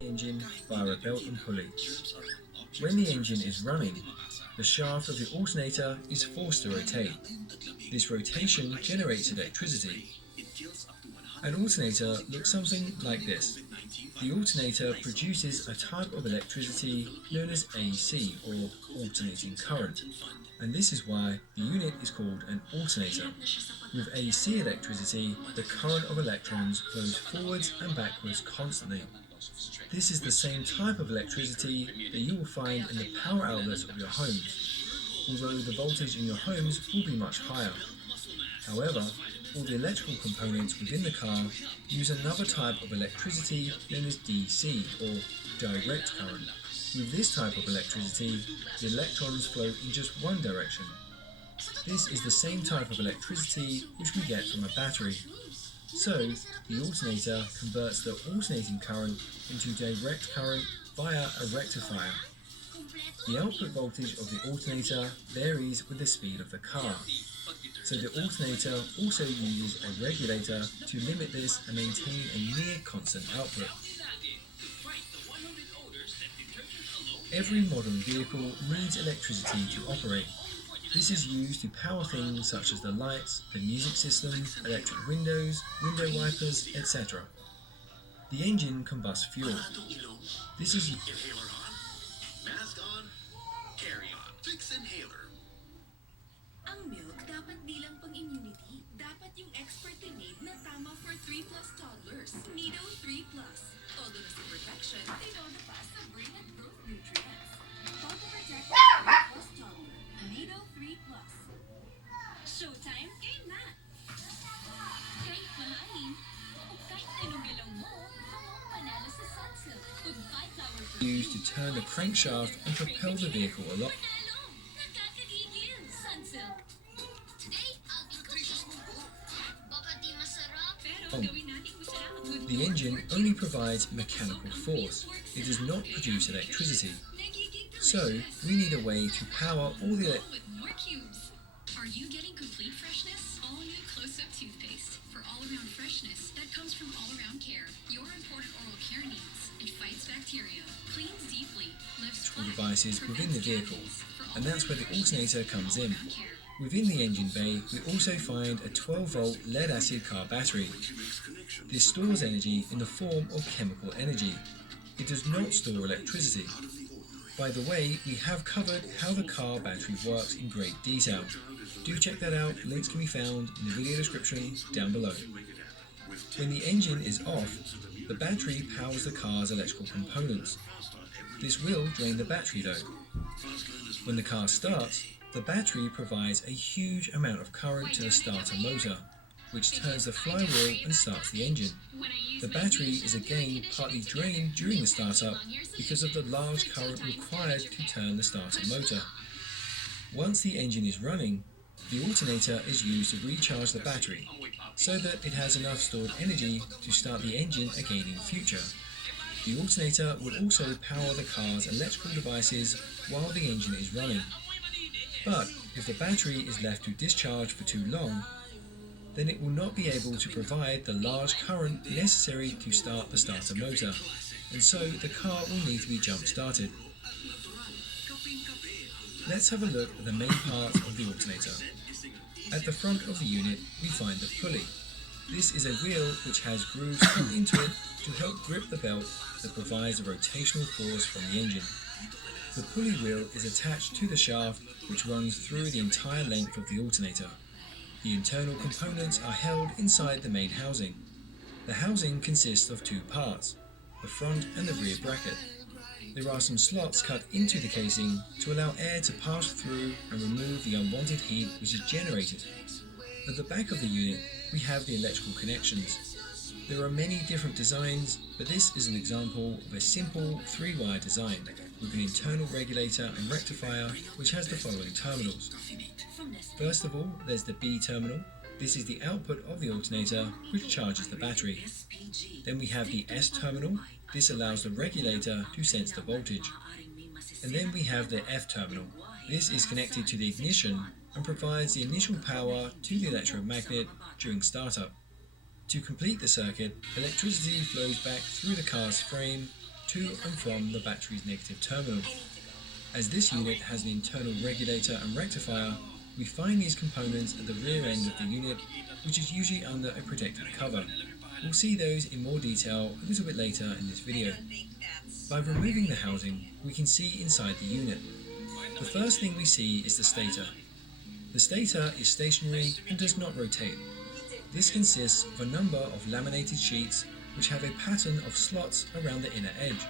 engine via a belt and pulley. When the engine is running, the shaft of the alternator is forced to rotate. This rotation generates electricity. An alternator looks something like this. The alternator produces a type of electricity known as AC, or alternating current, and this is why the unit is called an alternator. With AC electricity, the current of electrons flows forwards and backwards constantly. This is the same type of electricity that you will find in the power outlets of your homes, although the voltage in your homes will be much higher. However, all the electrical components within the car use another type of electricity known as DC, or direct current. With this type of electricity, the electrons flow in just one direction. This is the same type of electricity which we get from a battery. So, the alternator converts the alternating current into direct current via a rectifier. The output voltage of the alternator varies with the speed of the car. So the alternator also uses a regulator to limit this and maintain a near constant output. Every modern vehicle needs electricity to operate. This is used to power things such as the lights, the music system, electric windows, window wipers, etc. The engine combusts fuel. This is Inhaler on, mask on, carry on, fix inhaler. Ang milk dapat bilang pang-immunity. Dapat yung expertly made na tama for 3+ toddlers. Nido 3+. Todo na sa protection, tinodo pa sa brain and growth nutrients. Todo protect 3+ toddler. Nido 3+. Showtime, game na! Kahit malalim, o kahit tinong-galaw mo, ang panalo sa Sunsilk. With 5 flower used to turn the crankshaft and propel the vehicle along. Nakakagigil! Sunsilk! Today, I'll be cooking. Baka di masarap. Pero gawin natin masarap. The engine only provides mechanical force. It does not produce electricity. So, we need a way to power all the with more cubes. Are you getting complete freshness? All new close-up toothpaste for all-around freshness that comes from all-around care. Your important oral care needs. It fights bacteria, cleans deeply, lifts electrical plaque, devices within the vehicle, prevents cavities. For and that's where the all-around alternator freshness comes and in. all-around care. Within the engine bay, we also find a 12-volt lead-acid car battery. This stores energy in the form of chemical energy. It does not store electricity. By the way, we have covered how the car battery works in great detail. Do check that out, links can be found in the video description down below. When the engine is off, the battery powers the car's electrical components. This will drain the battery though. When the car starts, the battery provides a huge amount of current to the starter motor, which turns the flywheel and starts the engine. The battery is again partly drained during the startup because of the large current required to turn the starter motor. Once the engine is running, the alternator is used to recharge the battery so that it has enough stored energy to start the engine again in future. The alternator will also power the car's electrical devices while the engine is running. But if the battery is left to discharge for too long, then it will not be able to provide the large current necessary to start the starter motor, and so the car will need to be jump-started. Let's have a look at the main parts of the alternator. At the front of the unit, we find the pulley. This is a wheel which has grooves cut into it to help grip the belt that provides the rotational force from the engine. The pulley wheel is attached to the shaft which runs through the entire length of the alternator. The internal components are held inside the main housing. The housing consists of two parts, the front and the rear bracket. There are some slots cut into the casing to allow air to pass through and remove the unwanted heat which is generated. At the back of the unit, we have the electrical connections. There are many different designs, but this is an example of a simple 3-wire design with an internal regulator and rectifier which has the following terminals. First of all, there's the B terminal. This is the output of the alternator which charges the battery. Then we have the S terminal. This allows the regulator to sense the voltage. And then we have the F terminal. This is connected to the ignition and provides the initial power to the electromagnet during startup. To complete the circuit, electricity flows back through the car's frame to and from the battery's negative terminal. As this unit has an internal regulator and rectifier, we find these components at the rear end of the unit, which is usually under a protective cover. We'll see those in more detail a little bit later in this video. By removing the housing, we can see inside the unit. The first thing we see is the stator. The stator is stationary and does not rotate. This consists of a number of laminated sheets which have a pattern of slots around the inner edge.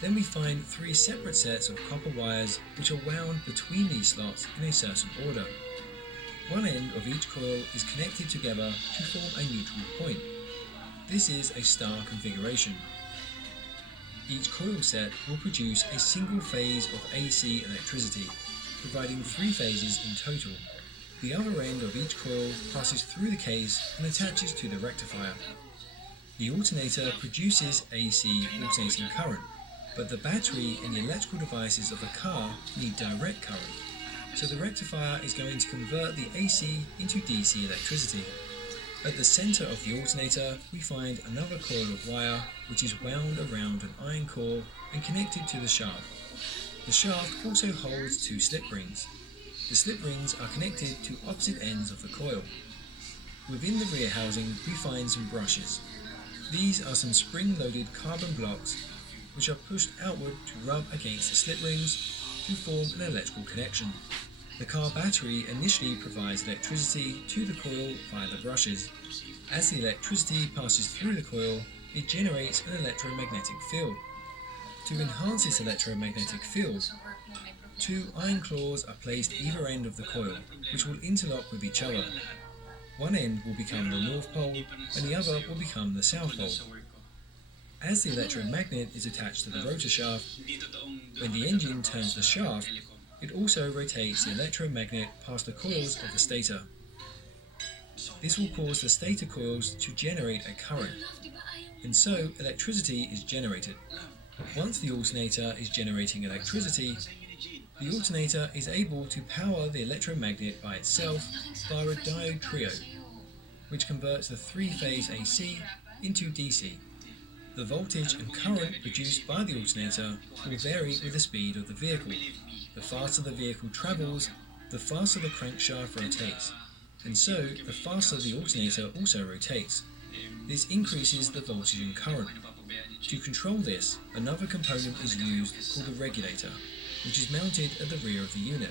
Then we find 3 separate sets of copper wires which are wound between these slots in a certain order. One end of each coil is connected together to form a neutral point. This is a star configuration. Each coil set will produce a single phase of AC electricity, providing 3 phases in total. The other end of each coil passes through the case and attaches to the rectifier. The alternator produces AC alternating current, but the battery and the electrical devices of a car need direct current, so the rectifier is going to convert the AC into DC electricity. At the center of the alternator, we find another coil of wire which is wound around an iron core and connected to the shaft. The shaft also holds 2 slip rings. The slip rings are connected to opposite ends of the coil. Within the rear housing, we find some brushes. These are some spring-loaded carbon blocks which are pushed outward to rub against the slip rings to form an electrical connection. The car battery initially provides electricity to the coil via the brushes. As the electricity passes through the coil, it generates an electromagnetic field. To enhance this electromagnetic field, 2 iron claws are placed either end of the coil, which will interlock with each other. One end will become the North Pole and the other will become the South Pole. As the electromagnet is attached to the rotor shaft, when the engine turns the shaft, it also rotates the electromagnet past the coils of the stator. This will cause the stator coils to generate a current, and so electricity is generated. Once the alternator is generating electricity, the alternator is able to power the electromagnet by itself via a diode trio, which converts the 3-phase AC into DC. The voltage and current produced by the alternator will vary with the speed of the vehicle. The faster the vehicle travels, the faster the crankshaft rotates, and so the faster the alternator also rotates. This increases the voltage and current. To control this, another component is used called the regulator, which is mounted at the rear of the unit.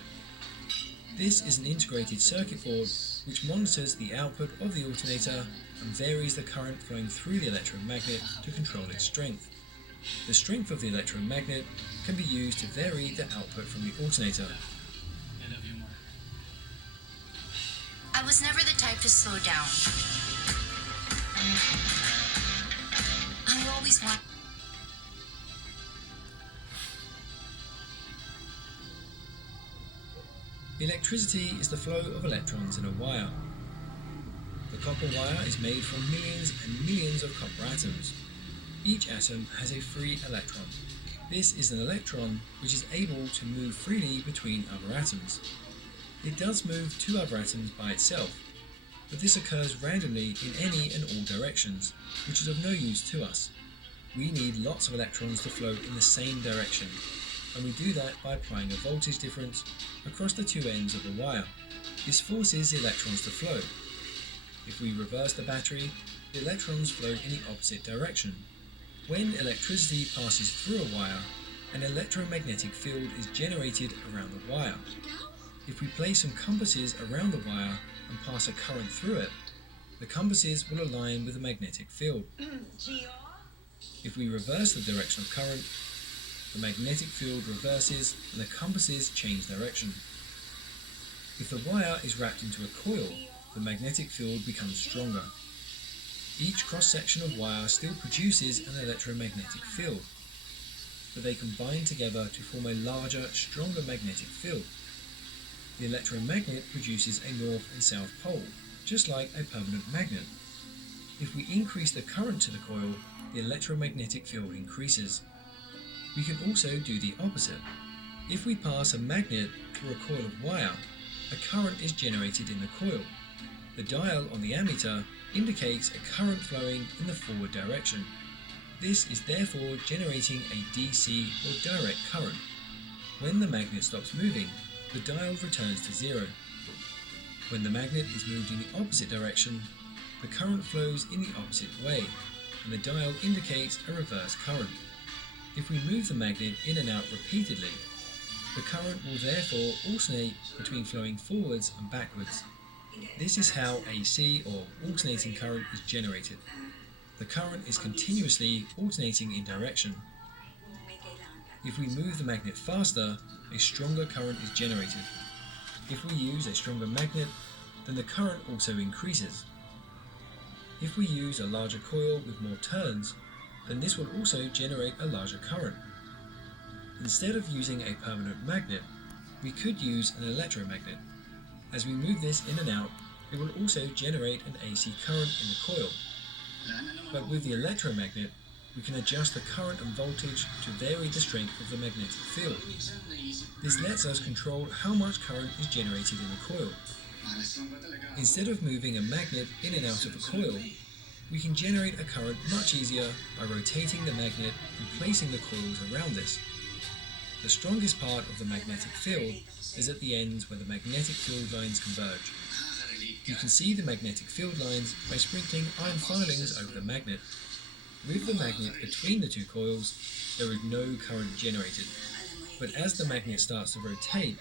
This is an integrated circuit board which monitors the output of the alternator and varies the current flowing through the electromagnet to control its strength. The strength of the electromagnet can be used to vary the output from the alternator. I was never the type to slow down. I always want... Electricity is the flow of electrons in a wire. The copper wire is made from millions and millions of copper atoms. Each atom has a free electron. This is an electron which is able to move freely between other atoms. It does move 2 other atoms by itself, but this occurs randomly in any and all directions, which is of no use to us. We need lots of electrons to flow in the same direction, and we do that by applying a voltage difference across the 2 ends of the wire. This forces the electrons to flow. If we reverse the battery, the electrons flow in the opposite direction. When electricity passes through a wire, an electromagnetic field is generated around the wire. If we place some compasses around the wire and pass a current through it, the compasses will align with the magnetic field. If we reverse the direction of current, the magnetic field reverses and the compasses change direction. If the wire is wrapped into a coil, the magnetic field becomes stronger. Each cross-section of wire still produces an electromagnetic field, but they combine together to form a larger, stronger magnetic field. The electromagnet produces a north and south pole, just like a permanent magnet. If we increase the current to the coil, the electromagnetic field increases. We can also do the opposite. If we pass a magnet through a coil of wire, a current is generated in the coil. The dial on the ammeter indicates a current flowing in the forward direction. This is therefore generating a DC or direct current. When the magnet stops moving, the diode returns to zero. When the magnet is moved in the opposite direction, the current flows in the opposite way, and the dial indicates a reverse current. If we move the magnet in and out repeatedly, the current will therefore alternate between flowing forwards and backwards. This is how AC or alternating current is generated. The current is continuously alternating in direction. If we move the magnet faster, a stronger current is generated. If we use a stronger magnet, then the current also increases. If we use a larger coil with more turns, then this will also generate a larger current. Instead of using a permanent magnet, we could use an electromagnet. As we move this in and out, it will also generate an AC current in the coil. But with the electromagnet, we can adjust the current and voltage to vary the strength of the magnetic field. This lets us control how much current is generated in the coil. Instead of moving a magnet in and out of a coil, we can generate a current much easier by rotating the magnet and placing the coils around this. The strongest part of the magnetic field is at the ends where the magnetic field lines converge. You can see the magnetic field lines by sprinkling iron filings over the magnet. With the magnet between the two coils, there is no current generated. But as the magnet starts to rotate,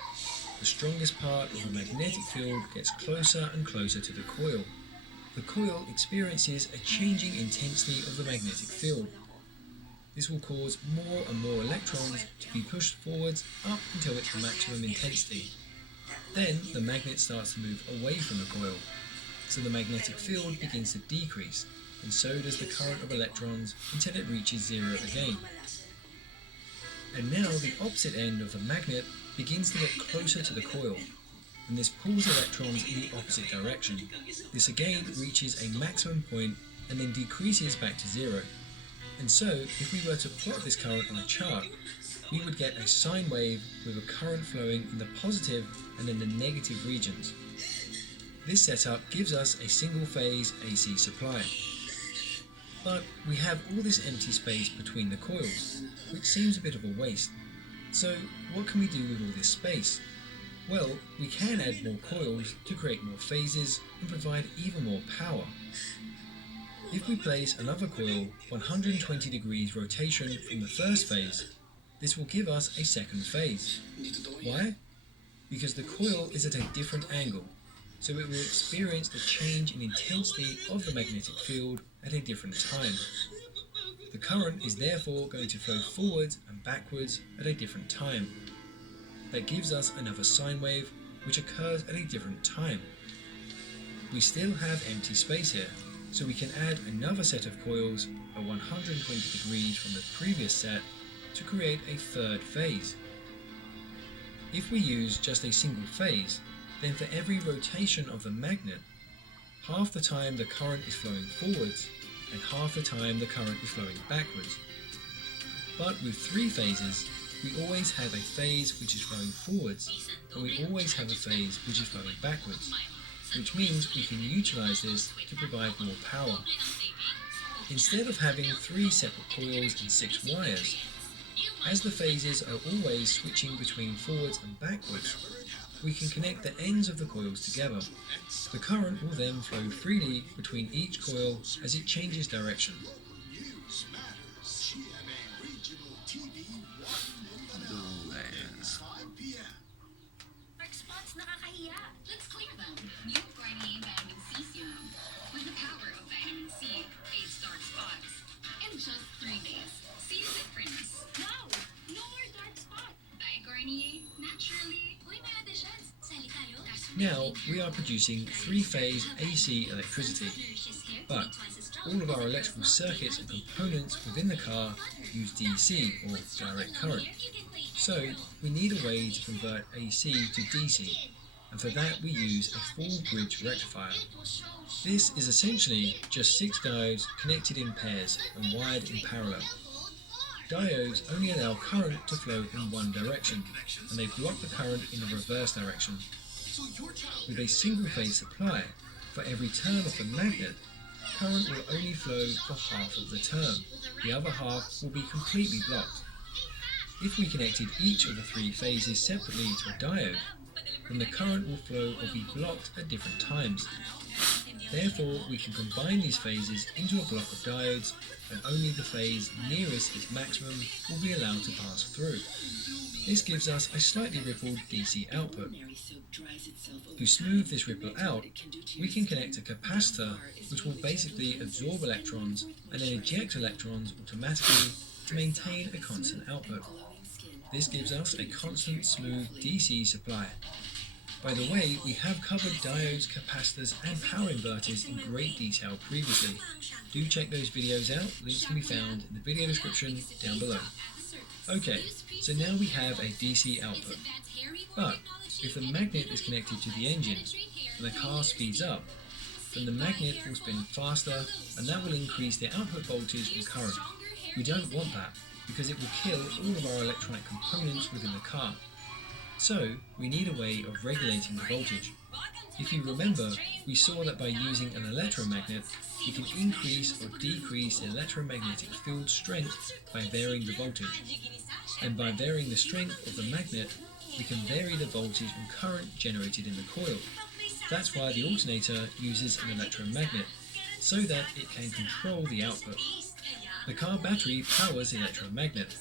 the strongest part of the magnetic field gets closer and closer to the coil. The coil experiences a changing intensity of the magnetic field. This will cause more and more electrons to be pushed forwards up until its maximum intensity. Then the magnet starts to move away from the coil, so the magnetic field begins to decrease, and so does the current of electrons until it reaches zero again. And now the opposite end of the magnet begins to get closer to the coil, and this pulls electrons in the opposite direction. This again reaches a maximum point and then decreases back to zero. And so, if we were to plot this current on a chart, we would get a sine wave with a current flowing in the positive and in the negative regions. This setup gives us a single-phase AC supply. But we have all this empty space between the coils, which seems a bit of a waste. So what can we do with all this space? Well, we can add more coils to create more phases and provide even more power. If we place another coil 120 degrees rotation from the first phase, this will give us a second phase. Why? Because the coil is at a different angle, so it will experience the change in intensity of the magnetic field at a different time. The current is therefore going to flow forwards and backwards at a different time. That gives us another sine wave, which occurs at a different time. We still have empty space here, so we can add another set of coils at 120 degrees from the previous set to create a third phase. If we use just a single phase, then for every rotation of the magnet, half the time the current is flowing forwards and half the time the current is flowing backwards. But with three phases, we always have a phase which is flowing forwards, and we always have a phase which is flowing backwards, which means we can utilize this to provide more power. Instead of having 3 separate coils and 6 wires, as the phases are always switching between forwards and backwards, we can connect the ends of the coils together. The current will then flow freely between each coil as it changes direction. Dark spots nakakahiya. Let's clear them. New Garnier Vitamin C Serum. With the power of vitamin C, fades dark spots. In just 3 days. See the difference. Wow! No more dark spot! By Garnier, naturally. Uy, may auditions! Sali tayo? Now we are producing 3-phase AC electricity, but all of our electrical circuits and components within the car use DC or direct current. So we need a way to convert AC to DC, and for that we use a full bridge rectifier. This is essentially just 6 diodes connected in pairs and wired in parallel. Diodes only allow current to flow in one direction, and they block the current in the reverse direction. With a single phase supply, for every turn of the magnet, current will only flow for half of the term. The other half will be completely blocked. If we connected each of the three phases separately to a diode, then the current will flow or be blocked at different times. Therefore, we can combine these phases into a block of diodes, and only the phase nearest its maximum will be allowed to pass through. This gives us a slightly rippled DC output. To smooth this ripple out, we can connect a capacitor which will basically absorb electrons and then eject electrons automatically to maintain a constant output. This gives us a constant smooth DC supply. By the way, we have covered diodes, capacitors and power inverters in great detail previously. Do check those videos out, links can be found in the video description down below. Okay, so now we have a DC output. But if the magnet is connected to the engine and the car speeds up, then the magnet will spin faster and that will increase the output voltage and current. We don't want that because it will kill all of our electronic components within the car. So we need a way of regulating the voltage. If you remember, we saw that by using an electromagnet, we can increase or decrease the electromagnetic field strength by varying the voltage. And by varying the strength of the magnet, we can vary the voltage and current generated in the coil. That's why the alternator uses an electromagnet, so that it can control the output. The car battery powers the electromagnet,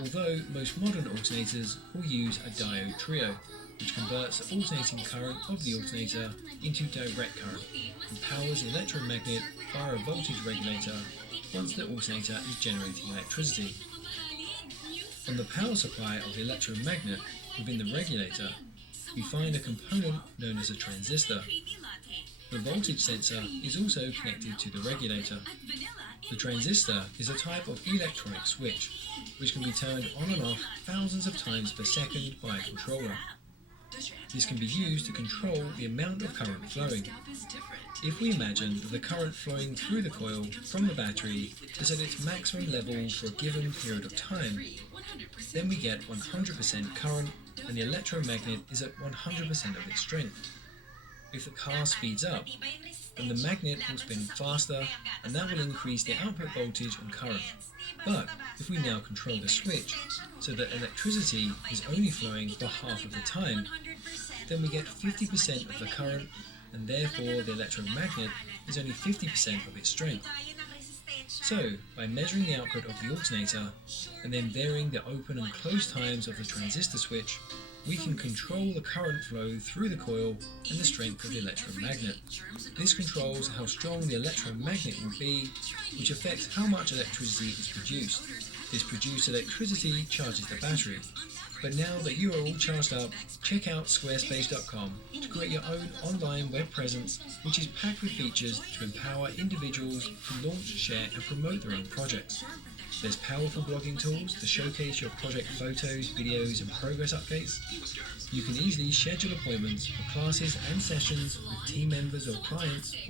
although most modern alternators will use a diode trio, which converts the alternating current of the alternator into direct current and powers the electromagnet via a voltage regulator once the alternator is generating electricity. On the power supply of the electromagnet within the regulator, we find a component known as a transistor. The voltage sensor is also connected to the regulator. The transistor is a type of electronic switch, which can be turned on and off thousands of times per second by a controller. This can be used to control the amount of current flowing. If we imagine that the current flowing through the coil from the battery is at its maximum level for a given period of time, then we get 100% current and the electromagnet is at 100% of its strength. If the car speeds up, then the magnet will spin faster and that will increase the output voltage and current. But if we now control the switch so that electricity is only flowing for half of the time, then we get 50% of the current and therefore the electromagnet is only 50% of its strength. So, by measuring the output of the alternator and then varying the open and close times of the transistor switch, we can control the current flow through the coil and the strength of the electromagnet. This controls how strong the electromagnet will be, which affects how much electricity is produced. This produced electricity charges the battery. But now that you are all charged up, check out squarespace.com to create your own online web presence, which is packed with features to empower individuals to launch, share and promote their own projects. There's powerful blogging tools to showcase your project photos, videos and progress updates. You can easily schedule appointments for classes and sessions with team members or clients